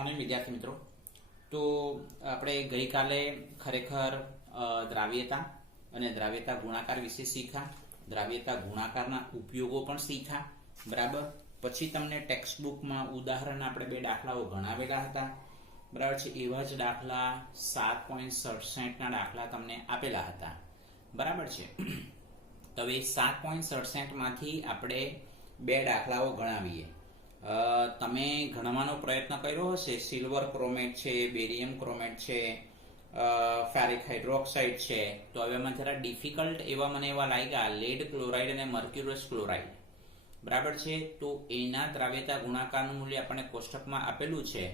Morning વિદ્યાર્થી મિત્રો. તો આપણે ગઈકાલે ખરેખર દ્રાવ્યતા અને દ્રાવ્યતા ગુણાકાર વિશે શીખ્યા. દ્રાવ્યતા ગુણાકારના ઉપયોગો પણ શીખ્યા. બરાબર. પછી તમને ટેક્સ્ટ બુકમાં ઉદાહરણ આપણે 2 દાખલાઓ ગણાવેલા હતા. બરાબર છે. એવા જ દાખલા 7.67 ના દાખલા તમને આપેલા હતા. બરાબર છે. તો હવે 7.67 માંથી આપણે 2 દાખલાઓ ગણાવીએ. તમે ગણવાનો પ્રયત્ન કર્યો હશે. સિલ્વર ક્રોમેટ છે, બેરિયમ ક્રોમેટ છે, ફેરિક હાઇડ્રોક્સાઇડ છે. તો હવે એમાં જરા ડિફિકલ્ટ મને એવા લાગ્યા લેડ ક્લોરાઇડ અને મર્ક્યુરસ ક્લોરાઇડ. બરાબર છે. તો એના દ્રાવ્યતા ગુણાકારનું મૂલ્ય આપણને કોષ્ટકમાં આપેલું છે.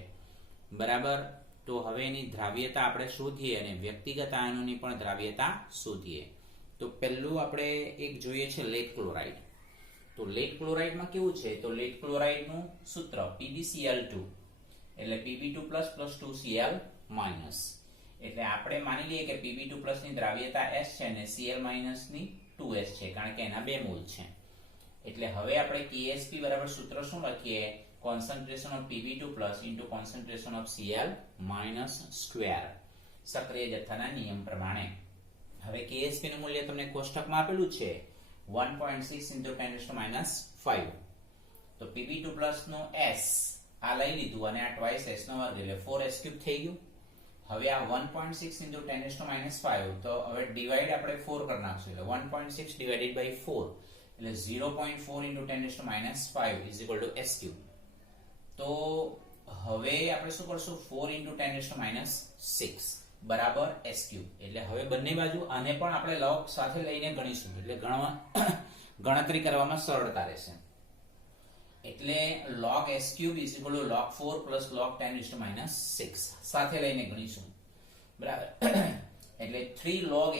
બરાબર. તો હવે એની દ્રાવ્યતા આપણે શોધીએ અને વ્યક્તિગત આયનોની પણ દ્રાવ્યતા શોધીએ. તો પહેલું આપણે એક જોઈએ છે લેડ ક્લોરાઇડ. તો લેડ ક્લોરાઇડમાં કેવું છે? તો લેડ ક્લોરાઇડનું સૂત્ર PbCl2 એટલે Pb2+ + 2Cl-. એટલે આપણે માની લઈએ કે Pb2+ ની દ્રાવ્યતા S છે અને Cl- ની 2S છે, કારણ કે એના 2 મોલ છે. એટલે હવે આપણે Ksp બરાબર સૂત્ર શું લખીએ? Concentration of Pb2+ * concentration of Cl- square, સક્રિય જથ્થાના નિયમ પ્રમાણે. હવે Ksp નું મૂલ્ય તમને કોષ્ટકમાં આપેલું છે 1.6 × 10⁻⁵. તો Pb2+ નો S આ લઈ લીધું અને આ ટ્વાઇસ S નો વર્ગ એટલે 4s³ થઈ ગયું. હવે આ 1.6 × 10⁻⁵ તો હવે ડિવાઈડ આપણે 4 કરી નાખશું એટલે 1.6 / 4 એટલે 0.4 × 10⁻⁵ s³. તો હવે આપણે શું કરશું? 4 × 10⁻⁶ બરાબર s³. એટલે હવે બંને બાજુ આને પણ આપણે log સાથે લઈને ગણીશું એટલે ગણતરી કરવામાં સરળતા રહેશે. એટલે log s³ = log 4 + log 10⁻⁶ સાથે લઈને ગણીશું. બરાબર. એટલે 3 log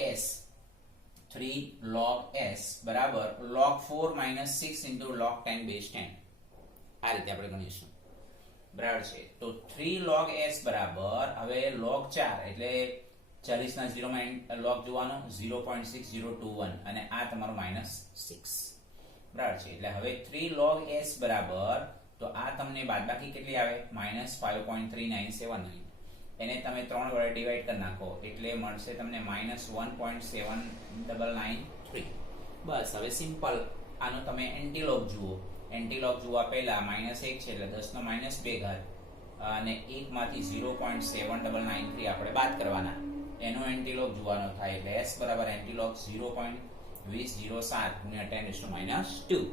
s બરાબર log 4 - 6 × log 10⁻10. આ રીતે આપણે ગણીશું. બરાબર છે. તો 3 log s બરાબર હવે log 4 એટલે 40 ના 0 માં log જોવાનો 0.6021 અને આ તમારો -6. બરાબર છે. એટલે હવે 3 log s બરાબર તો આ તમને બાદબાકી કેટલી આવે? -5.3979. એને તમે 3 વડે ડિવાઈડ કરી નાખો એટલે મળશે તમને -1.7993. બસ. હવે સિમ્પલ આનો તમે એન્ટીલોગ જુઓ. એન્ટીલોગ જોવા પહેલા -1 છે એટલે 10⁻²² અને 1 માંથી 0.7993 આપણે બાદ કરવાના. એનો એન્ટીલોગ જોવાનો થાય એટલે s બરાબર એન્ટીલોગ 0.2007 × 10⁻².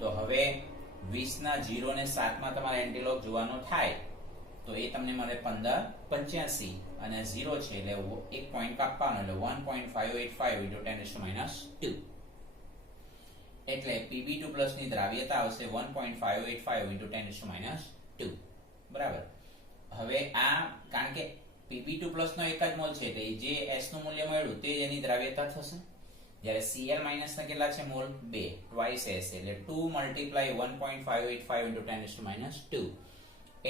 તો હવે 20 ના 0 ને 7 માં તમારે એન્ટીલોગ જોવાનો થાય તો એ તમને મળે 1585 અને 0 છે એટલે 1 પોઈન્ટ કાપવાનો એટલે 1.585 × 10⁻². એટલે Pb2+ ની દ્રાવ્યતા આવશે 1.585 × 10⁻². બરાબર. હવે આ કારણ કે Pb2+ નો એક જ મોલ છે એટલે જે S નું મૂલ્ય મળ્યું તે જ એની દ્રાવ્યતા થશે. જ્યારે Cl- ના કેટલા છે મોલ? 2 ટ્વાઇસ S એટલે 2 × 1.585 × 10⁻².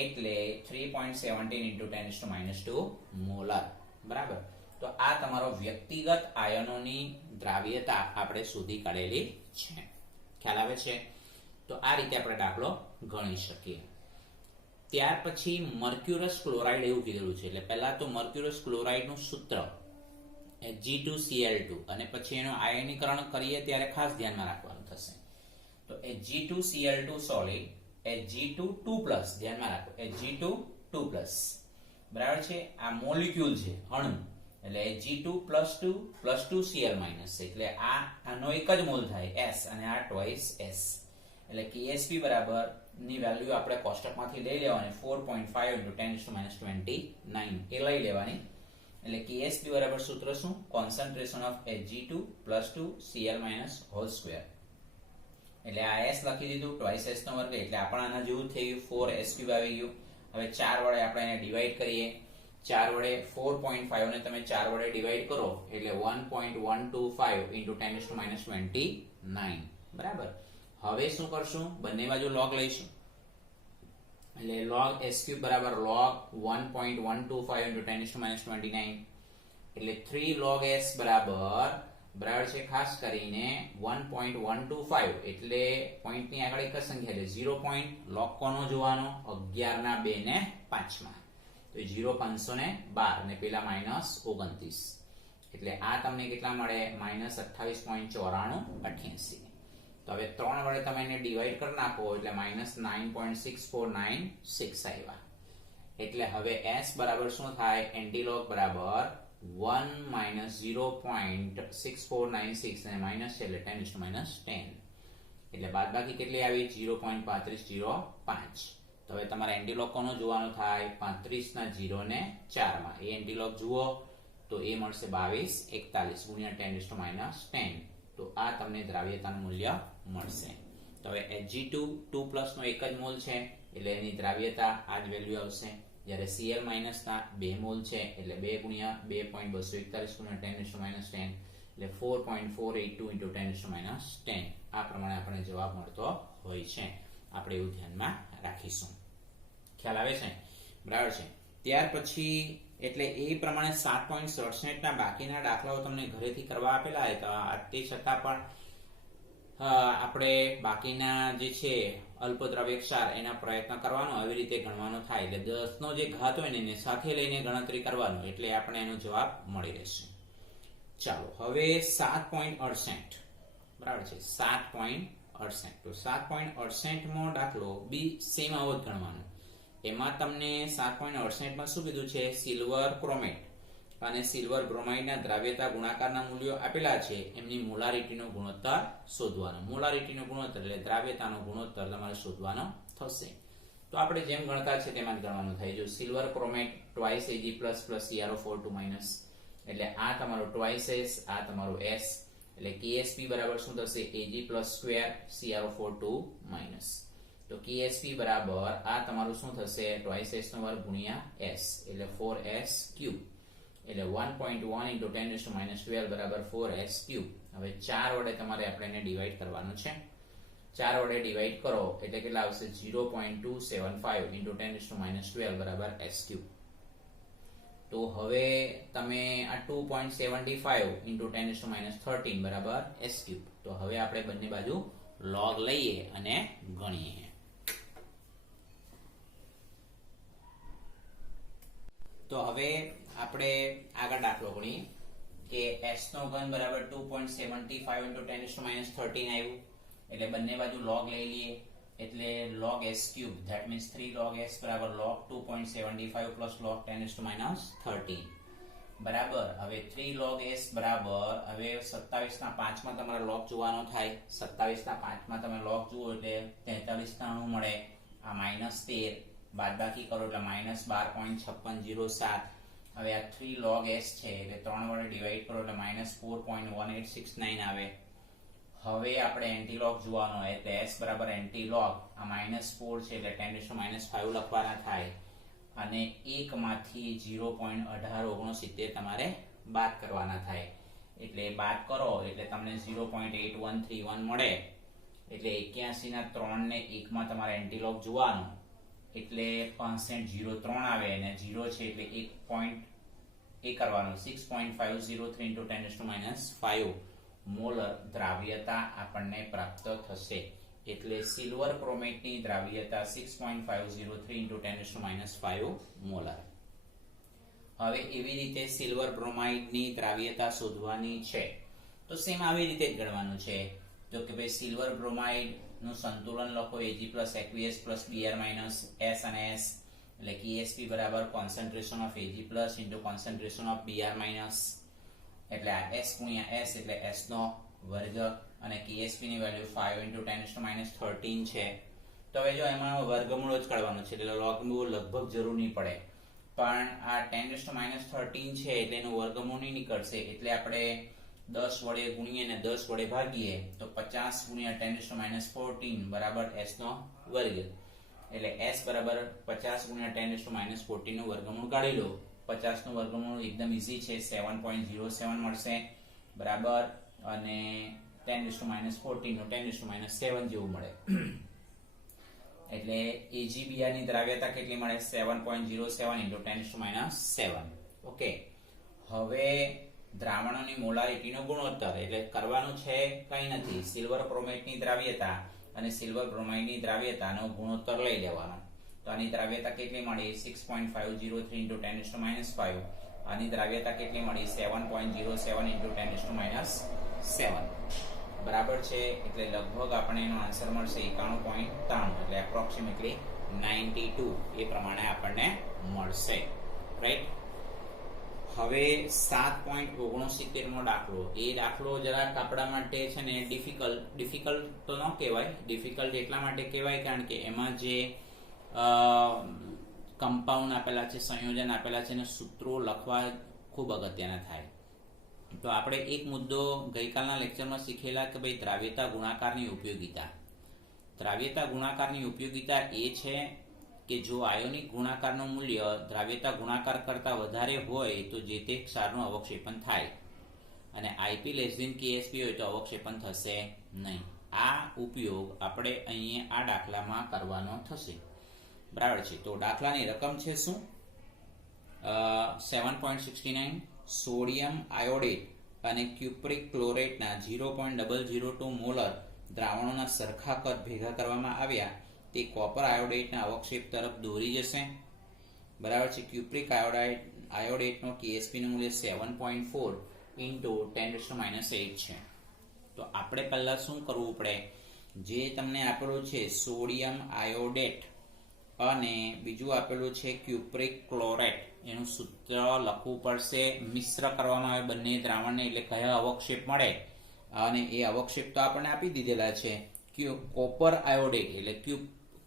એટલે 3.17 × 10⁻² મોલર. બરાબર. તો આ તમારો વ્યક્તિગત આયનોની દ્રાવ્યતા આપણે શોધી કાઢેલી છે. ખ્યાલ આવે છે? તો આ રીતે આપણે દાખલો ગણી શકીએ. ત્યાર પછી મર્ક્યુરસ ક્લોરાઇડ એવું કીધેલું છે. એટલે પહેલા તો મર્ક્યુરસ ક્લોરાઇડનું સૂત્ર Hg2Cl2 અને પછી એનું આયનીકરણ કરીએ ત્યારે ખાસ ધ્યાનમાં રાખવાનું થશે. તો Hg2Cl2 સોલિડ Hg2 2+ ધ્યાનમાં રાખો Hg2 2+. બરાબર છે. આ મોલિક્યુલ છે, અણુ. એટલે Hg2 + 2 + 2Cl- એટલે આનો એક જ મોલ થાય S અને આ ટ્વાઇસ S. એટલે Ksp બરાબર ની વેલ્યુ આપણે કોષ્ટકમાંથી લઈ લેવાની 4.5 × 10⁻29 એ લઈ લેવાની. એટલે Ksp બરાબર સૂત્ર શું? Concentration of Hg2 + 2Cl- square. એટલે આ S લખી દીધું ટ્વાઇસ S નો વર્ગ એટલે આપણે આના જેવું થઈ ગયું 4s³ આવી ગયું. હવે 4 વડે આપણે એને ડિવાઈડ કરીએ. 4 વડે 4.5 ને તમે 4 વડે ડિવાઈડ કરો એટલે 1.125 × 10⁻29. બરાબર. હવે શું કરશું? બંને બાજુ log લઈશું. એટલે log s³ બરાબર log 1.125 × 10⁻29 એટલે 3 log s બરાબર બરાબર છે. ખાસ કરીને 1.125 એટલે પોઈન્ટની આગળ એક જ સંખ્યા એટલે 0 પોઈન્ટ લોગ કોનો જોવાનો 11 ના 2 ને 5 માં તો 0.512 અને પેલા -29 એટલે આ તમને કેટલા મળે -28.9488. તો હવે 3 વડે તમે એને ડિવાઈડ કરી નાખો એટલે -9.6496 આવ્યા. એટલે હવે s બરાબર શું થાય એન્ટીલોગ બરાબર 1 - 0.6496 અને માઈનસ છે એટલે 10 એટલે બાદબાકી કેટલી આવી 0.3505. તો હવે તમારે એન્ટીલોગ કોનો જોવાનો થાય 35 ના 0 ને 4 માં એ એન્ટીલોગ જુઓ તો એ મળશે 2241 ગુણ્યા 10 તો આ તમને દ્રાવ્યતાનું મૂલ્ય મળશે. તો હવે Hg2 2+ નો એક જ મોલ છે એટલે એની દ્રાવ્યતા આ જ વેલ્યુ આવશે. જ્યારે Cl- ના 2 મોલ છે એટલે 2 ગુણ્યા 2.241 ગુણ્યા 10 એટલે 4.482 × 10 આ પ્રમાણે આપણે જવાબ મળતો હોય છે. આપણે એવું ધ્યાનમાં રાખીશું. ખ્યાલ આવે છે બરાબર છે. ત્યાર પછી એટલે એ પ્રમાણે 7.67 ના બાકીના દાખલાઓ તમને ઘરેથી કરવા આપેલા હતા તે છતાં પણ આપણે બાકીના જે છે અલ્પદ્રવ્ય ક્ષાર એના પ્રયત્ન કરવાનો આવી રીતે ગણવાનો થાય એટલે 10 નો જે ઘાત હોય ને એને સાથે લઈને ગણતરી કરવાનો એટલે આપણે એનો જવાબ મળી રહેશે. ચાલો હવે 7.68 બરાબર છે 7.68 તો 7.68 મો દાખલો બી સેમ આવો જ ગણવાનો. એમાં તમને 7.68 માં શું કીધું છે સિલ્વર ક્રોમેટ અને સિલ્વર બ્રોમાઇડના દ્રાવ્યતા ગુણાકારના મૂલ્યો આપેલા છે એમની મોલારિટીનો ગુણોત્તર શોધવાનો. મોલારિટીનો ગુણોત્તર એટલે દ્રાવ્યતાનો ગુણોત્તર તમારે શોધવાનો થશે. તો આપણે જેમ ગણતા છે તેમાં જ ગણવાનું થાય. જો silver ક્રોમેટ twice Ag plus CrO4 2- એટલે આ તમારો twice S આ તમારો S એટલે KSP બરાબર શું થશે Ag plus square CrO4 2- તો KSP બરાબર આ તમારું શું થશે twice S નો વર્ગ ગુણ્યા S એટલે 4S ક્યુબ એટલે 1.1 × 10 - 12 બરાબર 4S ક્યુબ. હવે 4 વડે તમારે આપણે એને ડિવાઈડ કરવાનું છે. 4 વડે ડિવાઈડ કરો એટલે કેટલા આવશે 0.275 × 10 - 12 બરાબર S ક્યુબ. તો હવે તમે આ 2.75 × 10 - 13 બરાબર S ક્યુબ. તો હવે આપણે બંને બાજુ log લઈએ અને ગણીએ. તો હવે આપણે આગળ દાખલો ગણીએ કે s નો ઘન બરાબર 2.75 × 10 - 13 આવ્યું એટલે બંને બાજુ log લઈ લઈએ એટલે log s cube that means 3 log s બરાબર log 2.75 plus log 10 - 13 બરાબર. હવે 3 log s બરાબર હવે 27 ના 5 માં તમારે log જોવાનો થાય. 27 ના 5 માં તમે log જુઓ એટલે 43 મળે. આ -13 બાદબાકી કરો એટલે -12.5607. હવે આ 3 log s છે એટલે 3 વડે ડિવાઈડ કરો એટલે -4.1869 આવે. હવે આપણે એન્ટીલોગ જોવાનો એટલે s બરાબર એન્ટીલોગ આ -4 છે એટલે 10 - 5 લખવાના થાય અને 1 માંથી 0.1869 તમારે બાદ કરવાના થાય. એટલે બાદ કરો એટલે તમને 0.8131 મળે. એટલે 81 ના 3 ને 1 માં તમારે એન્ટીલોગ જોવાનો એટલે 6503 આવે અને 0 છે એટલે 1 પોઈન્ટ એ કરવાનો 6.503 × 10 - 5 મોલર દ્રાવ્યતા આપણને પ્રાપ્ત થશે. એટલે સિલ્વર ક્રોમેટની દ્રાવ્યતા 6.503 × 10 - 5 મોલર. હવે એવી રીતે સિલ્વર બ્રોમાઇડની દ્રાવ્યતા શોધવાની છે તો સેમ આવી રીતે જ ગણવાનું છે. જો કે ભાઈ સિલ્વર બ્રોમાઇડ નું સંતુલન લખો Ag + Aqueous + Br - S અને S એટલે KSP બરાબર concentration of Ag+ * concentration of Br- એટલે આ S ગુણ્યા S એટલે S નો વર્ગ અને KSP ની વેલ્યુ 5 × 10 - 13 છે. તો હવે જો એમાં વર્ગમૂળ જ કાઢવાનો છે એટલે લોગમૂળ લગભગ જરૂર નહીં પડે પણ આ 10 - 13 છે એટલે એનું વર્ગમૂળ નહીં નીકળશે એટલે આપણે 10 વડે ગુણીએ ને 10 વડે ભાગીએ તો 50 ગુણ્યા 10 - 14 બરાબર S નો વર્ગ એટલે S બરાબર 50 ગુણ્યા 10 - 14 નું વર્ગમૂળ કાઢી લો. 50 નું વર્ગમૂળ એકદમ ઈઝી છે 7.07 મળશે બરાબર અને 10 - 14 નું 10 - 7 જેવું મળે. એટલે AgBr ની દ્રાવ્યતા કેટલી મળે 7.07 × 10 - 7. ઓકે. હવે દ્રાવણોની મોલારિટીનો ગુણોત્તર, એટલે કરવાનું છે કંઈ નથી, સિલ્વર બ્રોમાઇડની દ્રાવ્યતા અને સિલ્વર બ્રોમાઇડની દ્રાવ્યતાનો ગુણોત્તર લઈ લેવાનો. તો આની દ્રાવ્યતા કેટલી મળી? 6.503 into 10 - 5. આની દ્રાવ્યતા કેટલી મળી? 7.07 into 10 - 7. બરાબર છે. એટલે લગભગ આપણે એનો આન્સર મળશે 91.93, એટલે એપ્રોક્સિમેટલી 92 એ પ્રમાણે આપણને મળશે. રાઈટ. હવે 7.69 દાખલો. એ દાખલો જરાક આપણા માટે છે ને ડિફિકલ્ટ તો ન કહેવાય. ડિફિકલ્ટ એટલા માટે કહેવાય કારણ કે એમાં જે કમ્પાઉન્ડ આપેલા છે, સંયોજન આપેલા છે, અને સૂત્રો લખવા ખૂબ અગત્યના થાય. તો આપણે એક મુદ્દો ગઈકાલના લેક્ચરમાં શીખેલા કે ભાઈ દ્રાવ્યતા ગુણાકારની ઉપયોગિતા. દ્રાવ્યતા ગુણાકારની ઉપયોગિતા એ છે કે જો આયોનિક ગુણાકારનું મૂલ્ય દ્રાવ્યતા ગુણાકાર કરતાં વધારે હોય તો જે તે ક્ષારનું અવક્ષેપન થાય, અને આઈપી KSP હોય તો અવક્ષેપન થશે નહીં. આ ઉપયોગ આપણે અહીંયા આ દાખલામાં કરવાનો થશે. બરાબર છે. તો દાખલાની રકમ છે શું? 7.69 સોડિયમ આયોડેટ અને ક્યુપ્રિક ક્લોરેટના 0.002 મોલર દ્રાવણોના સરખા કદ ભેગા કરવામાં આવ્યા તે કોપર આયોડેટના અવક્ષેપ તરફ દોરી જશે. બરાબર છે. ક્યુપ્રિક આયોડેટનો KSP નું મૂલ્ય 7.4 into 10 - 8 છે. તો આપણે પહેલા શું કરવું પડે? જે તમને આપેલું છે સોડિયમ આયોડેટ અને બીજું આપેલું છે ક્યુપ્રિક ક્લોરેટ, એનું સૂત્ર લખવું પડશે. મિશ્ર કરવામાં આવે બંને દ્રાવણને એટલે કયા અવક્ષેપ મળે, અને એ અવક્ષેપ તો આપણને આપી દીધેલા છે. કોપર આયોડેટ એટલે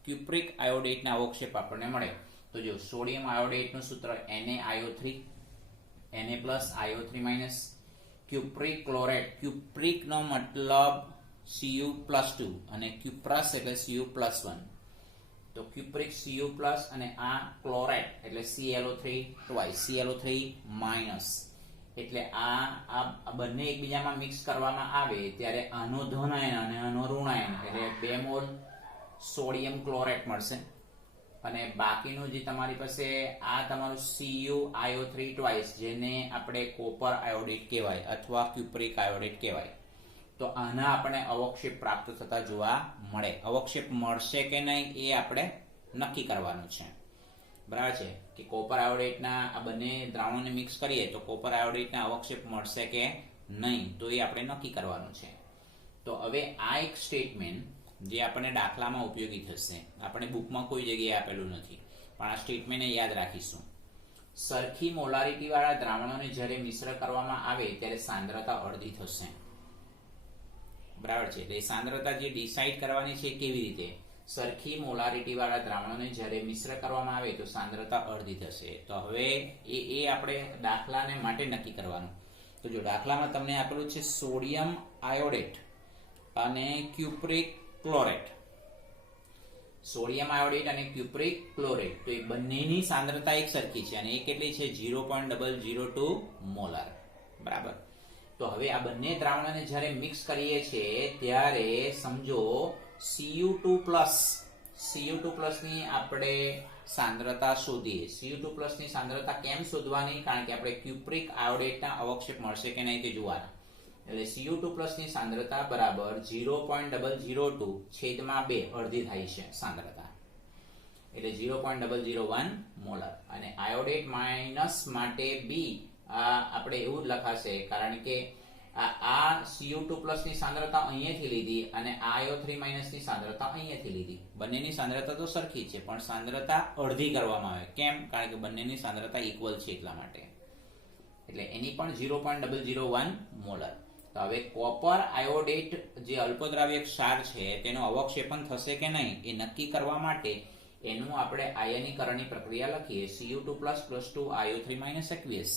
ક્યુપ્રિક આયોડેટના અવક્ષેપ આપણને મળે. તો જો સોડિયમ આયોડેટનું સૂત્ર NaIO3 Na+IO3-, cupric chlorate, cupric નો મતલબ Cu+2 અને ક્યુપ્રસ એટલે Cu+1. તો ક્યુપ્રિક Cu+ અને આ ક્લોરેટ એટલે ClO3 twice, ClO3-, એટલે આ બંને એકબીજામાં મિક્સ કરવામાં આવે ત્યારે આનો ધન આયન અને આનો ઋણ આયન એટલે 2 મોલ સોડિયમ ક્લોરેટ મળશે. અને બાકીનું જે તમારી પાસે આ તમારું CuIO3 twice, જેને આપણે કોપર આયોડેટ કહેવાય અથવા ક્યુપ્રિક આયોડેટ કહેવાય, તો આના આપણે અવક્ષેપ પ્રાપ્ત થતા જોવા મળે. અવક્ષેપ મળશે કે નહીં એ આપણે નક્કી કરવાનું છે. બરાબર છે. કે કોપર આયોડેટના આ બંને દ્રાવણોને મિક્સ કરીએ તો કોપર આયોડેટના અવક્ષેપ મળશે કે નહીં, તો એ આપણે નક્કી કરવાનું છે. તો હવે આ એક સ્ટેટમેન્ટ જે આપણને દાખલામાં ઉપયોગી થશે, આપણે બુકમાં કોઈ જગ્યાએ આપેલું નથી, પણ આ સ્ટેટમેન્ટને યાદ રાખીશું. સરખી મોલારિટી વાળા દ્રાવણોને જ્યારે મિશ્ર કરવામાં આવે ત્યારે સાંદ્રતા અડધી થશે. બરાબર છે. એટલે સાંદ્રતા જે ડિસાઈડ કરવાની છે કેવી રીતે? સરખી મોલારિટી વાળા દ્રાવણોને જ્યારે મિશ્ર કરવામાં આવે તો સાંદ્રતા અડધી થશે. તો હવે એ આપણે દાખલાને માટે નક્કી કરવાનું. તો જો દાખલામાં તમને આપેલું છે સોડિયમ આયોડેટ અને ક્યુપ્રિક ક્લોરેટ. સોડિયમ આયોડેટ અને ક્યુપ્રિક ક્લોરેટ, તો એ બંનેની સાંદ્રતા એક સરખી છે અને એ કેટલી છે? 0.002 મોલર. બરાબર. તો હવે આ બંને દ્રાવણોને જ્યારે મિક્સ કરીએ છીએ ત્યારે સમજો Cu2+ ની આપણે સાંદ્રતા શોધીએ. Cu2+ ની સાંદ્રતા કેમ શોધવાની? કારણ કે આપણે ક્યુપ્રિક આયોડેટના અવક્ષેપ મળશે કે નહીં તે જોવાના. એટલે Cu2+ ની સાંદ્રતા બરાબર 0.002/2, અડધી થાય છે સાંદ્રતા, એટલે 0.001 મોલર. અને આયોડેટ માઇનસ માટે B આપણે એવું જ લખાશે કારણ કે આ Cu2+ ની સાંદ્રતા અહીંયાથી લીધી અને IO3- ની સાંદ્રતા અહીંયાથી લીધી. બંનેની સાંદ્રતા તો સરખી છે પણ સાંદ્રતા અડધી કરવામાં આવે. કેમ? કારણ કે બંનેની સાંદ્રતા ઇક્વલ છે એટલા માટે. એટલે એની પણ 0.001 મોલર. તો હવે કોપર આયોડેટ જે અલ્પદ્રાવ્ય ક્ષાર છે તેનો અવક્ષેપન થશે કે નહીં એ નક્કી કરવા માટે એનું આપણે આયનીકરણની પ્રક્રિયા લખીએ. Cu2+ + 2 IO3- aqueous.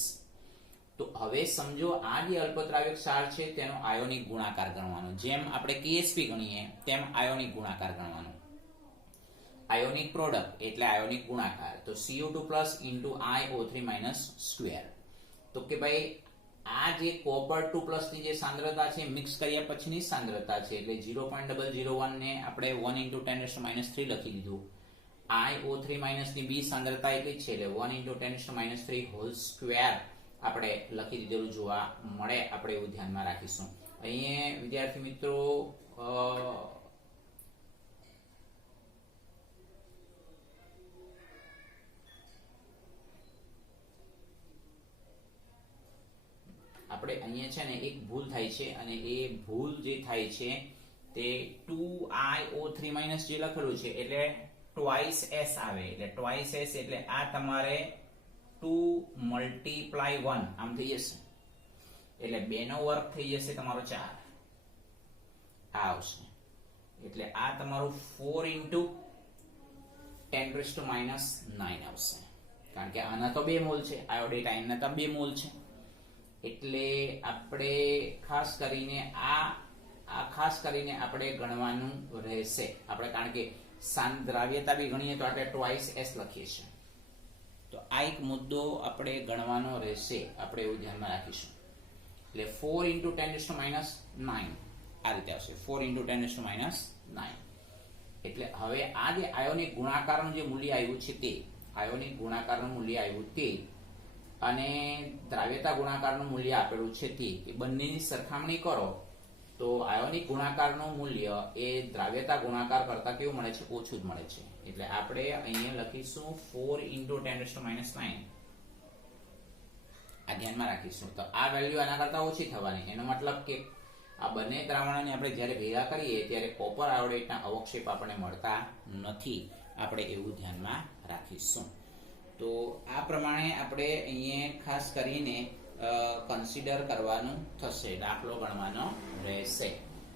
તો હવે સમજો આ જે અલ્પદ્રાવ્ય ક્ષાર છે તેનો આયોનિક ગુણાકાર ગણવાનો. જેમ આપણે KSP ગણીએ તેમ આયોનિક ગુણાકાર ગણવાનો. આયોનિક પ્રોડક્ટ એટલે આયોનિક ગુણાકાર. તો Cu2+ * IO3- તો કે ભાઈ આ જે કોપર 2+ ની જે સાંદ્રતા છે મિક્સ કર્યા પછીની સાંદ્રતા છે એટલે 0.001 ને આપણે 1 × 10 - 3 લખી દીધું. IO3- ની બી સાંદ્રતા એટલી જ છે એટલે 1 × 10 - 3 હોલ સ્ક્વેર આપણે લખી દીધેલું જોવા મળે, આપણે એવું ધ્યાનમાં રાખીશું. અહીંયા વિદ્યાર્થી મિત્રો આપણે અહીંયા છે ને એક ભૂલ થાય છે, અને એ ભૂલ જે થાય છે તે 2iO3 જે લખેલું છે એટલે ટ્વાઇસ s આવે, એટલે ટ્વાઇસ s એટલે આ તમારે 2 × 1 આમ થઈ જશે, એટલે 2 નો વર્ગ થઈ જશે તમારો 4 આ આવશે. એટલે આ તમારું 4 × 10⁻⁹ આવશે, કારણ કે આના તો 2 મોલ છે, આયોડેટ આયનના તો 2 મોલ છે. એટલે આપણે ખાસ કરીને આપણે ગણવાનું રહેશે આપણે, કારણ કે દ્રાવ્યતા બી ગણીએ તો આપણે ટ્વાઇસ s લખીએ છીએ. તો આ એક મુદ્દો આપણે ગણવાનો રહેશે, આપણે એવું ધ્યાનમાં રાખીશું. એટલે 4 × 10⁻⁹ આ રીતે આવશે, 4 × 10⁻⁹. એટલે હવે આ જે આયોનિક ગુણાકારનું જે મૂલ્ય આવ્યું છે તે આયોનિક ગુણાકારનું મૂલ્ય આવ્યું તે અને દ્રાવ્યતા ગુણાકારનું મૂલ્ય આપેલું છે તે બંનેની સરખામણી કરો તો આયોનિક ગુણાકારનું મૂલ્ય એ દ્રાવ્યતા ગુણાકાર કરતા કેવું મળે છે? ઓછું જ મળે છે. એટલે આપણે અહીંયા લખીશું 4 × 10⁻⁹. આ ધ્યાનમાં રાખીશું. તો આ વેલ્યુ આના કરતા ઓછી થવાની, એનો મતલબ કે આ બંને દ્રાવણોને આપણે જ્યારે ભેગા કરીએ ત્યારે કોપર આયોડેટના અવક્ષેપ આપણને મળતા નથી, આપણે એવું ધ્યાનમાં રાખીશું. તો આ પ્રમાણે આપણે અહીંયા ખાસ કરીને કન્સિડર કરવાનું થશે, દાખલો ગણવાનો રહેશે.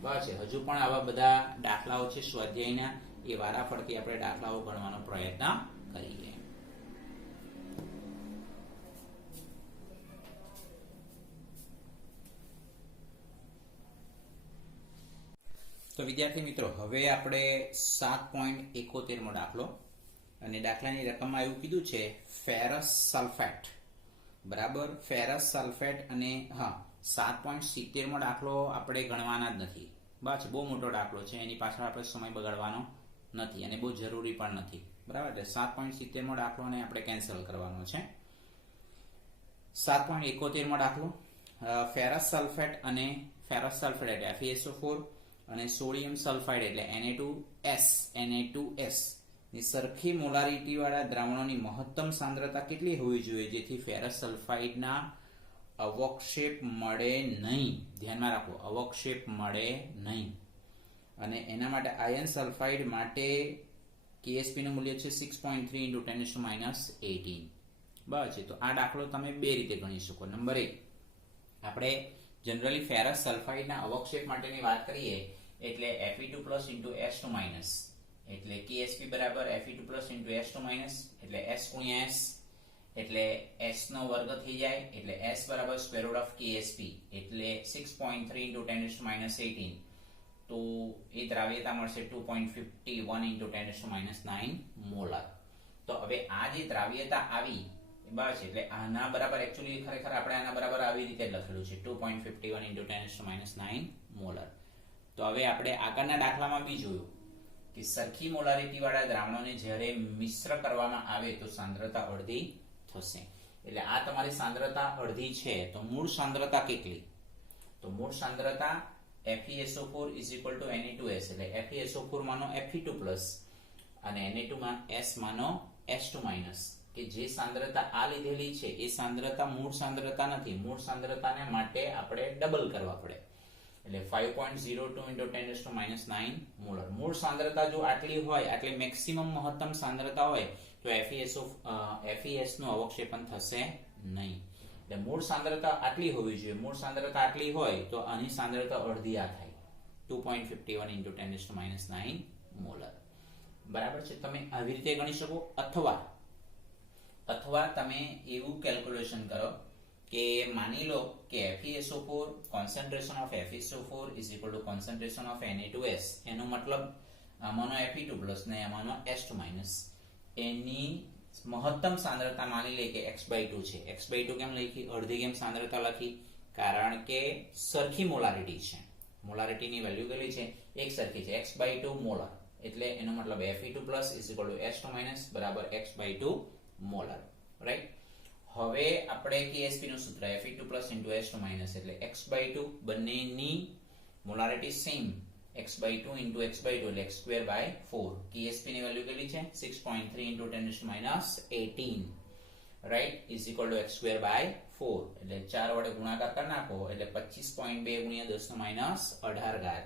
બરાબર છે. હજુ પણ આવા બધા દાખલાઓ છે સ્વાધ્યાયના, એ વારાફરતી આપણે દાખલાઓ ગણવાનો પ્રયત્ન કરીએ. તો વિદ્યાર્થી મિત્રો, હવે આપણે 7.71 દાખલો, અને દાખલાની રકમમાં એવું કીધું છે ફેરસ સલ્ફેટ, બરાબર. ફેરસ સલ્ફેટ અને 7.70 દાખલો આપણે ગણવાના જ નથી. બસ બહુ મોટો દાખલો છે, એની પાછળ આપણે સમય બગાડવાનો નથી અને બહુ જરૂરી પણ નથી, બરાબર. એટલે 7.70 દાખલોને આપણે કેન્સલ કરવાનો છે. 7.71 દાખલો, ફેરસ સલ્ફેટ અને ફેરસ સલ્ફેટ એટલે FeSO4 અને સોડિયમ સલ્ફાઇડ એટલે Na2S ની સરખી મોલારિટી વાળા દ્રાવણોની મહત્તમ સાંદ્રતા કેટલી હોવી જોઈએ જેથી ફેરસ સલ્ફાઇડના અવક્ષેપ મળે નહીં? ધ્યાનમાં રાખો, અવક્ષેપ મળે નહીં. અને એના માટે આયર્ન સલ્ફાઇડ માટે KSP નું મૂલ્ય છે 6.3 × 10⁻18. બરાબર છે. તો આ દાખલો તમે બે રીતે ગણી શકો. નંબર 1, આપણે જનરલી ફેરસ સલ્ફાઇડના અવક્ષેપ માટેની વાત કરીએ એટલે Fe2+ × S2- એટલે KSP બરાબર Fe2+ × S2- એટલે S × S એટલે S નો વર્ગ થઈ જાય, એટલે S બરાબર √ KSP એટલે 6.3 × 10⁻18. તો એ દ્રાવ્યતા મળશે 2.51 × 10⁻9 મોલર. તો હવે આ જે દ્રાવ્યતા આવી બરાબર છે, એટલે આના બરાબર એકચ્યુઅલી ખરેખર આપણે આના બરાબર આવી રીતે લખેલું છે 2.51 × 10⁻9 મોલર. તો હવે આપણે આગળના દાખલામાં બી જોયું કે સરખી મોલારિટી વાળા દ્રાવણોને જ્યારે મિશ્ર કરવામાં આવે તો સાંદ્રતા અડધી થશે. એટલે આ તમારી સાંદ્રતા અડધી છે, તો મૂળ સાંદ્રતા કેટલી? તો મૂળ સાંદ્રતા FeSO4 = Na2S, એટલે FeSO4 માનો Fe2+ અને Na2 માં S માનો S2-, કે જે સાંદ્રતા આ લીધેલી છે એ સાંદ્રતા મૂળ સાંદ્રતા નથી. મૂળ સાંદ્રતાને માટે આપણે ડબલ કરવા પડે, એટલે 5.02 × 10⁻9 મોલર. મૂળ સાંદ્રતા જો આટલી હોય, આટલી મેક્સિમમ મહત્તમ સાંદ્રતા હોય તો FeS નું અવક્ષેપન થશે નહીં. એટલે મૂળ સાંદ્રતા આટલી હોવી જોઈએ. મૂળ સાંદ્રતા આટલી હોય તો આની સાંદ્રતા અડધી આ થાય 2.51 × 10⁻9 મોલર. બરાબર છે. તમે આવી રીતે ગણી શકો, અથવા તમે એવું કેલ્ક્યુલેશન કરો કે માની લો કે FeSO4 concentration of FeSO4 = concentration of Na2S, એનો મતલબ આમાંનો Fe2+ ને આમાંનો S2-, એની મહત્તમ સાંદ્રતા માની લે કે x/2 છે. x/2 કેમ લખી? અડધી કેમ સાંદ્રતા લખી? કારણ કે સરખી મોલારિટી છે, મોલારિટીની વેલ્યુ કેટલી છે? એક સરખી છે, x/2 મોલર. એટલે એનો મતલબ Fe2+ = S2- બરાબર x/2 મોલર. રાઈટ. હવે આપણે આપણે KSP નું સૂત્ર Fe2 plus into S2 minus એટલે x/2 બંનેની molarity same x/2 into x/2 એટલે x square by 4. KSP ની વેલ્યુ કેટલી છે 6.3 into 10⁻18 right is equal to x square by 4 એટલે 4 વડે ગુણાકાર કરી નાખો એટલે 25.2 ગુણ્યા 10⁻18 ઘાત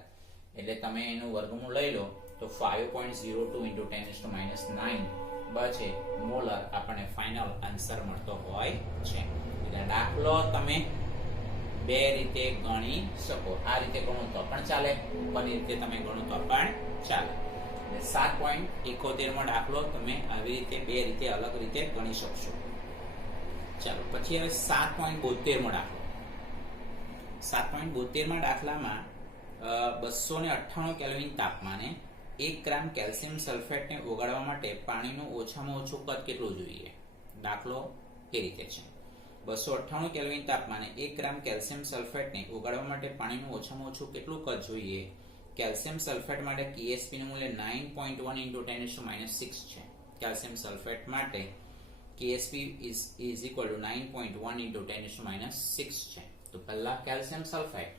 એટલે તમે એનું વર્ગમૂળ લઈ લો તો 5.02 into 10⁻9 બચે મોલર આપણને ફાઇનલ આન્સર મળતો હોય છે. એટલે દાખલો તમે બે રીતે ગણી શકો. આ રીતે ગણો તો પણ ચાલે, બની રીતે તમે ગણો તો પણ ચાલે. એટલે 7.71 માં દાખલો તમે આવી રીતે બે રીતે અલગ રીતે ગણી શકશો. ચાલો પછી હવે 7.72 માં દાખલો. 7.72 માં દાખલામાં 298 કેલ્વિન તાપમાને 1 ગ્રામ કેલ્શિયમ સલ્ફેટને ઓગાળવા માટે પાણીનું ઓછામાં ઓછું કદ કેટલું જોઈએ? દાખલો એ રીતે છે. 298 કેલ્વિન તાપમાને 1 ગ્રામ કેલ્શિયમ સલ્ફેટને ઓગાળવા માટે પાણીનું ઓછામાં ઓછું કેટલું કદ જોઈએ? કેલ્શિયમ સલ્ફેટ માટે KSP નું મૂલ્ય 9.1 into 10⁻6 છે. કેલ્શિયમ સલ્ફેટ માટે KSP is equal to 9.1 into 10⁻6 છે. તો પહેલા કેલ્શિયમ સલ્ફેટ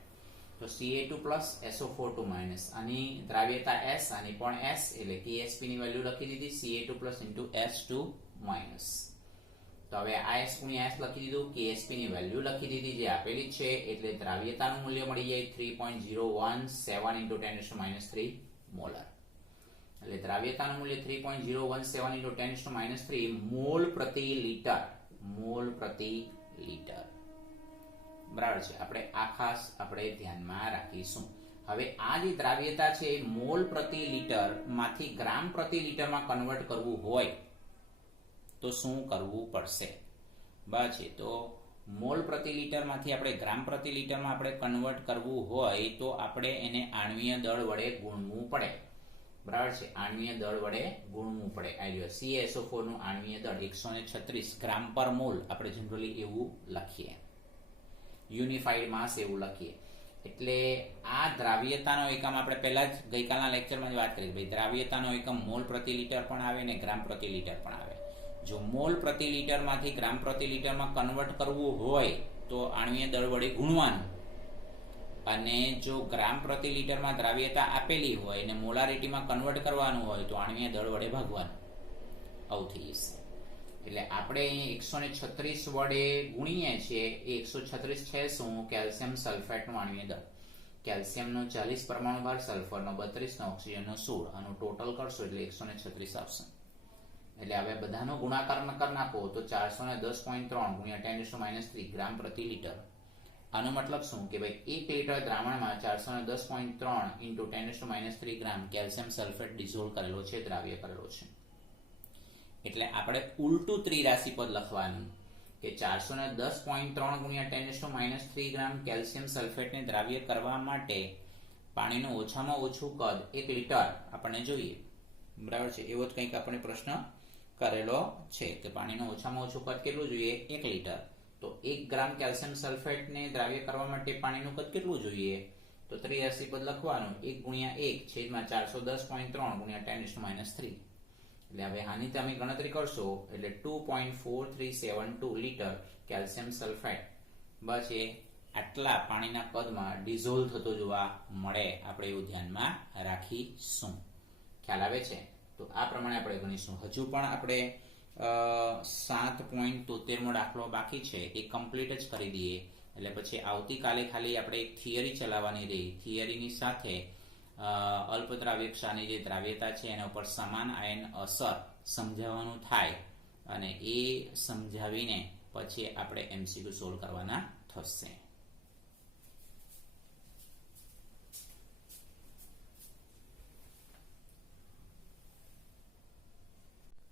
તો Ca2 plus SO4 minus આની દ્રાવ્યતા S આની પણ S એટલે KSP ની વેલ્યુ લખી દીધી Ca2 plus into S2 minus. તો હવે આ S ગુણ્યા S લખી દીધું, KSP ની વેલ્યુ લખી દીધી જે આપેલી છે એટલે દ્રાવ્યતાનું મૂલ્ય મળી જાય 3.017 into 10⁻3 મોલર. એટલે દ્રાવ્યતાનું મૂલ્ય 3.017 into 10⁻3 મોલ પ્રતિ લિટર. મોલ પ્રતિ લિટર બરાબર છે. આપણે આ ખાસ આપણે ધ્યાનમાં રાખીશું. હવે આ જે દ્રાવ્યતા છે મોલ પ્રતિ લિટર માંથી ગ્રામ પ્રતિ લિટરમાં કન્વર્ટ કરવું હોય તો શું કરવું પડશે? બરાબર છે. તો મોલ પ્રતિ લિટર માંથી આપણે ગ્રામ પ્રતિ લિટરમાં આપણે કન્વર્ટ કરવું હોય તો આપણે એને આણ્વીય દળ વડે ગુણવું પડે. બરાબર છે. આણ્વીય દળ વડે ગુણવું પડે. આ જો CaSO4 નું આણ્વીય દળ 136 ગ્રામ પર મોલ આપણે જનરલી એવું લખીએ, યુનિફાઈડ માસ એવું લખીએ. એટલે આ દ્રાવ્યતાનો એકમ આપણે પહેલા જ ગઈકાલના લેક્ચરમાં જ વાત કરી ભાઈ દ્રાવ્યતાનો એકમ મોલ પ્રતિ લિટર પણ આવે ને ગ્રામ પ્રતિ લિટર પણ આવે. જો મોલ પ્રતિ લિટરમાંથી ગ્રામ પ્રતિ લિટરમાં કન્વર્ટ કરવું હોય તો આણ્વીય દળ વડે ગુણવાનું, અને જો ગ્રામ પ્રતિ લિટરમાં દ્રાવ્યતા આપેલી હોય અને મોલારિટીમાં કન્વર્ટ કરવાનું હોય તો આણ્વીય દળ વડે ભાગવાનું. આવું થઈ જશે. એટલે આપણે અહીં 136 વડે ગુણીએ છીએ. એ 136 છે શું? કેલ્શિયમ સલ્ફેટનું આણ્વીય દળ. કેલ્શિયમનો 40 પરમાણુ ભાર, સલ્ફરનો 32 ને ઓક્સિજનનો 16. આનું ટોટલ કરશો એટલે 136 આવશે. એટલે હવે બધાનો ગુણાકાર કરી નાખો તો 410.3 ગુણ્યા 10⁻3 ગ્રામ પ્રતિ લિટર. આનો મતલબ શું કે ભાઈ 1 લિટર દ્રાવણમાં 410.3 into 10⁻3 ગ્રામ કેલ્શિયમ સલ્ફેટ ડિઝોલ્વ કરેલો છે, દ્રાવ્ય કરેલો છે. એટલે આપણે ઉલટું ત્રિરાશી પદ લખવાનું કે 410.3 ગુણ્યા 10⁻3 ગ્રામ કેલ્શિયમ સલ્ફેટને દ્રાવ્ય કરવા માટે પાણીનું ઓછામાં ઓછું કદ 1 લિટર આપણને જોઈએ. બરાબર છે. એવો જ કંઈક આપણે પ્રશ્ન કરેલો છે કે પાણીનું ઓછામાં ઓછું કદ કેટલું જોઈએ? 1 લિટર. તો 1 ગ્રામ કેલ્શિયમ સલ્ફેટને દ્રાવ્ય કરવા માટે પાણીનું કદ કેટલું જોઈએ? તો ત્રિરાશી પદ લખવાનું 1 ગુણ્યા 1 છેદમાં 410.3 ગુણ્યા 10⁻3. એટલે હવે આની તમે ગણતરી કરશો એટલે 2.4372 લિટર કેલ્શિયમ સલ્ફેટ બસ એ આટલા પાણીના કદમાં ડિઝોલ્વ થતો જોવા મળે. આપણે એવું ધ્યાનમાં રાખીશું. ખ્યાલ આવે છે? તો આ પ્રમાણે આપણે ગણીશું. હજુ પણ આપણે 7.73 માં દાખલો બાકી છે, એ કમ્પ્લીટ જ કરી દઈએ એટલે પછી આવતીકાલે ખાલી આપણે એક થિયરી ચલાવવાની રહી. થિયરીની સાથે અલ્પદ્રાવ્ય ક્ષારની જે દ્રાવ્યતા છે એના ઉપર સમાન આયન અસર સમજાવવાનું થાય અને એ સમજાવીને પછી આપણે MCQ સોલ્વ કરવાના થશે.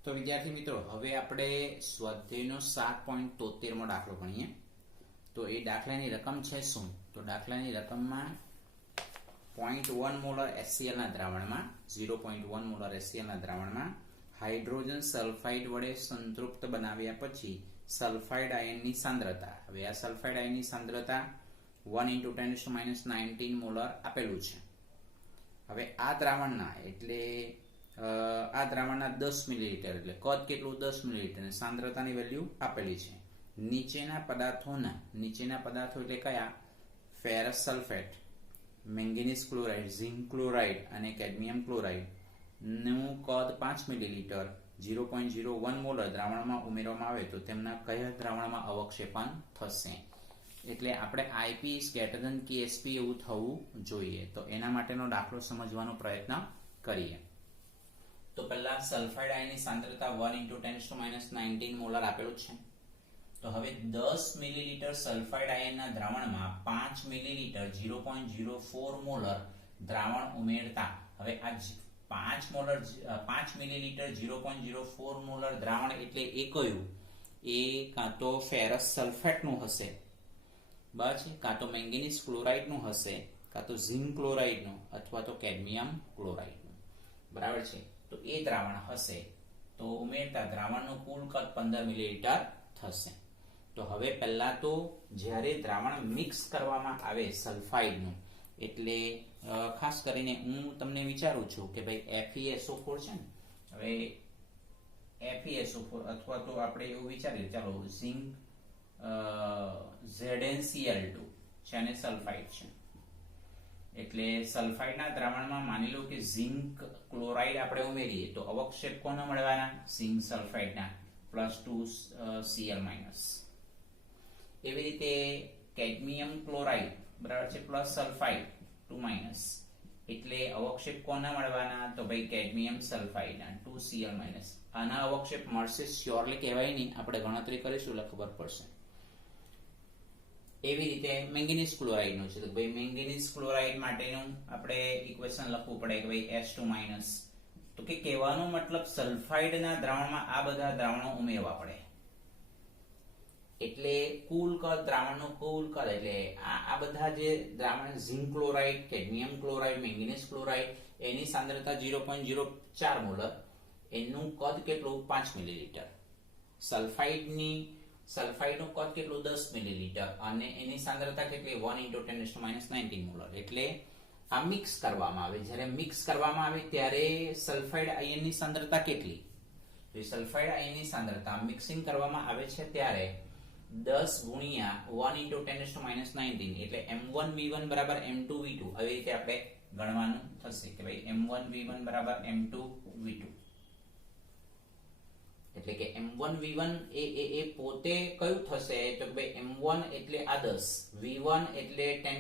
તો વિદ્યાર્થી મિત્રો હવે આપણે સ્વાધ્યાયનો 7.73 માં દાખલો ગણીએ. તો એ દાખલાની રકમ છે શું? તો દાખલાની રકમમાં 0.1 મોલર HCl ના દ્રાવણમાં 0.1 મોલર HCl ના દ્રાવણમાં હાઇડ્રોજન સલ્ફાઇડ વડે સંતૃપ્ત બનાવ્યા પછી સલ્ફાઇડ આયનની સાંદ્રતા. હવે આ સલ્ફાઇડ આયનની સાંદ્રતા 1 × 10⁻19 મોલર આપેલું છે. હવે આ દ્રાવણના એટલે આ દ્રાવણના 10 મિલીલીટર એટલે કદ કેટલું? 10 મિલીલીટર અને સાંદ્રતાની વેલ્યુ આપેલી છે નીચેના પદાર્થો એટલે કયા? Ferrous sulphate, manganese chloride, zinc chloride અને કેડમિયમ ક્લોરાઇડ નું કદ 5 મિલીલીટર 0.01 મોલર દ્રાવણમાં ઉમેરવામાં આવે તો તેમના કયા દ્રાવણમાં અવક્ષેપણ થશે? એટલે આપણે IP is greater than KSP એવું થવું જોઈએ. તો એના માટેનો દાખલો સમજવાનો પ્રયત્ન કરીએ. તો પહેલા સલ્ફાઇડ આયનની સાંદ્રતા 1 × 10⁻⁹ મોલર આપેલું છે. તો હવે 10 મિલીલીટર સલ્ફાઇડ આયનના દ્રાવણમાં 5 મિલીલીટર 0.04 મોલર દ્રાવણ ઉમેરતા હવે આ 5 મિલીલીટર 0.04 મોલર દ્રાવણ એટલે એ કયું? એ કાં તો ફેરસ સલ્ફેટનું હશે, બરાબર છે, કાં તો મેંગેનીઝ ક્લોરાઇડનું હશે, કાં તો ઝિંક ક્લોરાઇડનું અથવા તો કેડમિયમ ક્લોરાઇડનું, બરાબર છે. તો એ દ્રાવણ હશે તો ઉમેરતા દ્રાવણનું કુલ કદ 15 મિલીલીટર થશે. તો હવે પહેલા તો જ્યારે દ્રાવણ મિક્સ કરવામાં આવે સલ્ફાઇડનું, એટલે ખાસ કરીને હું તમને વિચારું છું કે ભાઈ FeSO4 છે ને, હવે FeSO4 અથવા તો આપણે એવું વિચારીએ, ચાલો ઝિંક ZnCl2 છે અને સલ્ફાઇડ છે, એટલે સલ્ફાઇડના દ્રાવણમાં માની લો કે ઝિંક ક્લોરાઇડ આપણે ઉમેરીએ તો અવક્ષેપ કોને મળવાના? ઝિંક સલ્ફાઇડના +2Cl-. એવી રીતે કેડમિયમ ક્લોરાઇડ બરાબર છે પ્લસ સલ્ફાઇડ 2- એટલે અવક્ષેપ કોના મળવાના? તો ભાઈ કેડમિયમ સલ્ફાઇડના 2Cl-. આના અવક્ષેપ મળશે શ્યોરલી કહેવાય નહીં, આપણે ગણતરી કરીશું એટલે ખબર પડશે. એવી રીતે મેંગેનીઝ ક્લોરાઇડનું છે, તો ભાઈ મેંગેનીઝ ક્લોરાઇડ માટેનું આપણે ઇક્વેશન લખવું પડે કે ભાઈ H2-. તો કે કહેવાનો મતલબ સલ્ફાઇડના દ્રાવણમાં આ બધા દ્રાવણો ઉમેરવા પડે, એટલે કુલ કદ, દ્રાવણનું કુલ કદ, એટલે આ બધા જે દ્રાવણ zinc chloride, cadmium chloride, manganese chloride એની સાંદ્રતા 0.04 મોલર, એનું કદ કેટલું? 5 મિલીલીટર. સલ્ફાઇડનું કદ કેટલું? 10 મિલીલીટર અને એની સાંદ્રતા કેટલી? 1 × 10⁻⁹ મોલર. એટલે આ મિક્સ કરવામાં આવે, જ્યારે મિક્સ કરવામાં આવે ત્યારે સલ્ફાઇડ આયનની સાંદ્રતા કેટલી? તો સલ્ફાઇડ આયનની સાંદ્રતા મિક્સિંગ કરવામાં આવે છે ત્યારે 10 ગુણ્યા 1 × 10⁻⁹ એટલે M1V1 બરાબર M2V2 આવી રીતે આપણે ગણવાનું થશે કે ભાઈ M1V1 બરાબર M2V2. એટલે કે M1V1 એ પોતે કયું થશે? તો કે ભાઈ M1 એટલે આ 10, V1 એટલે 10⁻⁹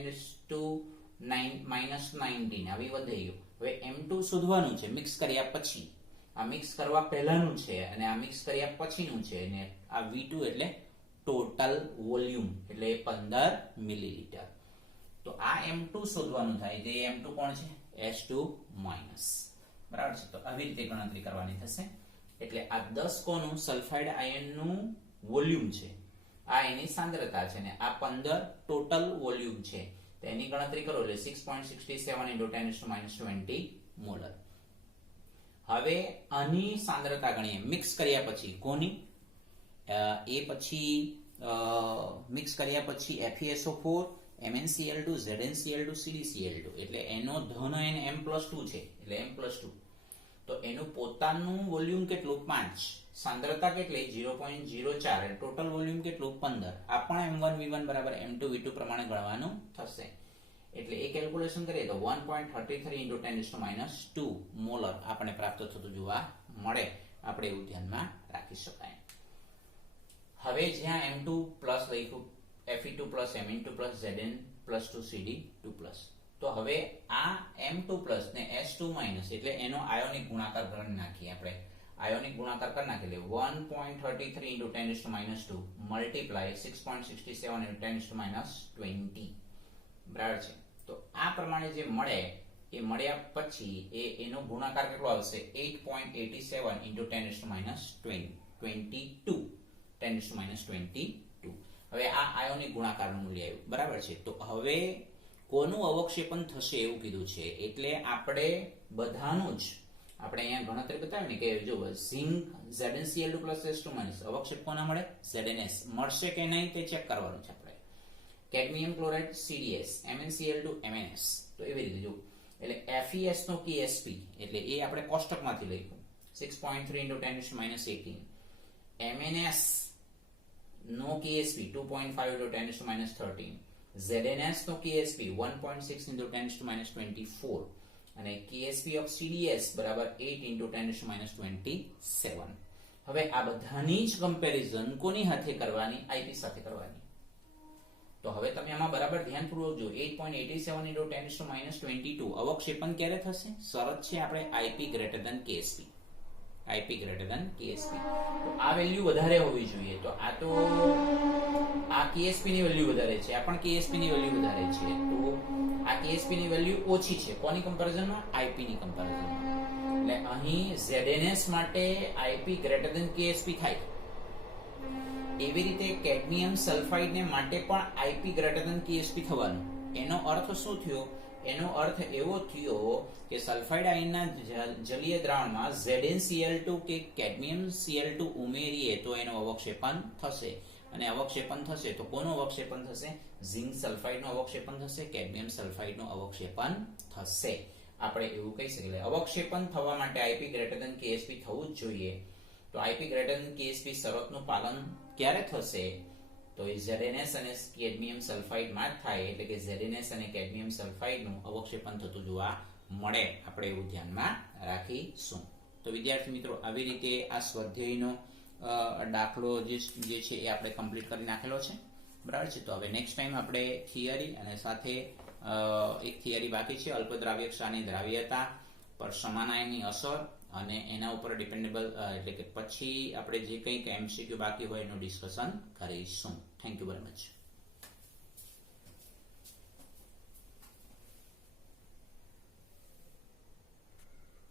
આવી વધી ગયું. હવે M2 શોધવાનું છે મિક્સ કર્યા પછી, આ મિક્સ કરવા પહેલાનું છે અને આ મિક્સ કર્યા પછીનું છે, અને આ V2 એટલે ટોટલ વોલ્યુમ એટલે 15 મિલીલીટર. તો આ M2 શોધવાનું થાય, જે M2 કોણ છે? H2-. બરાબર છે. તો આવી રીતે ગણતરી કરવાની થશે. એટલે આ 10 કોનું? સલ્ફાઇડ આયનનું વોલ્યુમ છે, આ એની સાંદ્રતા છે, ને આ 15 ટોટલ વોલ્યુમ છે. તો એની ગણતરી કરો એટલે 6.67 × 10⁻⁻20 મોલર. હવે આની સાંદ્રતા ગણીએ મિક્સ કર્યા પછી. કોની? એ પછી મિક્સ કર્યા પછી FeSO4, MnCl2, ZnCl2, CdCl2 એટલે એનો ધન આયન M+2 છે, એટલે M+2. તો એનું પોતાનું વોલ્યુમ કેટલું? 5. સાંદ્રતા કેટલી? 0.04. ટોટલ વોલ્યુમ કેટલું? 15. આ પણ M1V1 બરાબર M2V2 પ્રમાણે ગણવાનું થશે. એટલે એ કેલ્ક્યુલેશન કરીએ તો 1.33 × 10⁻² મોલર આપણે પ્રાપ્ત થતું જોવા મળે. આપણે એવું ધ્યાનમાં રાખી શકાય. હવે જ્યાં M2 પ્લસ લખ્યું, Fe2 plus Mn2 plus Zn+2 Cd2+. તો હવે આ M2 પ્લસ ને H2- એટલે એનો આયોનિક ગુણાકાર કરી નાખીએ આપણે. આયોનિક ગુણાકાર કરી નાખીએ એટલે 1.33 × 10⁻² મલ્ટીપ્લાય 6.67 × 10⁻20. બરાબર છે. તો આ પ્રમાણે જે મળે એ મળ્યા પછી એનો ગુણાકાર કેટલો આવશે? 8.87 × 10⁻22. હવે આ આયોનિક ગુણાકારનું મૂલ્ય આવ્યું. બરાબર છે. તો હવે કોનું અવક્ષેપન થશે એવું કીધું છે, એટલે આપણે બધાનું જ આપણે અહીંયા ગણતરી બતાવી ને કે જો ઝિંક ZnCl2 H2- અવક્ષેપ કોના મળે? ZnS મળશે કે નહીં તે ચેક કરવાનું છે આપણે. Cadmium chloride CdS, MnCl2 MnS. તો એવી રીતે જો એટલે FeS નો KSP એટલે એ આપણે કોષ્ટકમાંથી લખ્યું 6.3 × 10⁻18. MnS no KSP 2.5 into 10 to minus 13, ZNS no KSP 1.6 into 10 to minus 24 અને KSP of CDS બરાબર 8 into 10 to minus 27. હવે આ બધાની જ કમ્પેરિઝન કોની સાથે કરવાની? IP સાથે કરવાની. તો હવે તમે આમાં બરાબર ધ્યાનપૂર્વક જો 8.87 into 10 to minus 22 અવક્ષેપન ક્યારે થશે? શરત છે આપણે IP greater than KSP. IP greater than KSP. તો આ વેલ્યુ વધારે હોવી જોઈએ. તો આ KSP ની વેલ્યુ વધારે છે, આ પણ KSP ની વેલ્યુ વધારે છે. તો આ KSP ની વેલ્યુ ઓછી છે. કોની કમ્પેરિઝનમાં? IP ની કમ્પેરિઝનમાં. એટલે અહીં ZNS માટે IP greater than KSP થાય. એવી રીતે કેડમિયમ સલ્ફાઇડ ને માટે પણ IP greater than KSP થવાનું. એનો અર્થ શું થયો? એનો અર્થ એવો થયો કે સલ્ફાઇડ આયનના જલીય દ્રાવણમાં ZnCl2 કે કેડમિયમ Cl2 ઉમેરીએ તો એનું અવક્ષેપન થશે. અને અવક્ષેપન થશે તો કોનું અવક્ષેપન થશે? ઝિંક સલ્ફાઇડનું અવક્ષેપન થશે, કેડમિયમ સલ્ફાઇડનું અવક્ષેપન થશે. આપણે એવું કહી શકીએ અવક્ષેપન થવા માટે IP greater than KSP થવું જ જોઈએ. તો IP greater than KSP શરતનું પાલન ક્યારે થશે? તો એ ZNS અને કેડમિયમ સલ્ફાઇડ માં જ થાય. એટલે કે ZNS અને કેડમિયમ સલ્ફાઇડ નું અવક્ષેપન થતું જોવા મળે. આપણે એવું ધ્યાનમાં રાખીશું. તો વિદ્યાર્થી મિત્રો આવી રીતે આ સ્વાધ્યાયનો દાખલો જે છે એ આપણે કમ્પ્લીટ કરી નાખેલો છે. બરાબર છે. તો હવે નેક્સ્ટ ટાઈમ આપણે થિયરી અને સાથે એક થિયરી બાકી છે અલ્પદ્રાવ્ય ક્ષારની દ્રાવ્યતા પર સમાન આયનની અસર અને એના ઉપર ડિપેન્ડેબલ એટલે કે પછી આપણે જે કંઈક MCQ બાકી હોય એનું ડિસ્કશન કરીશું. Thank you very much.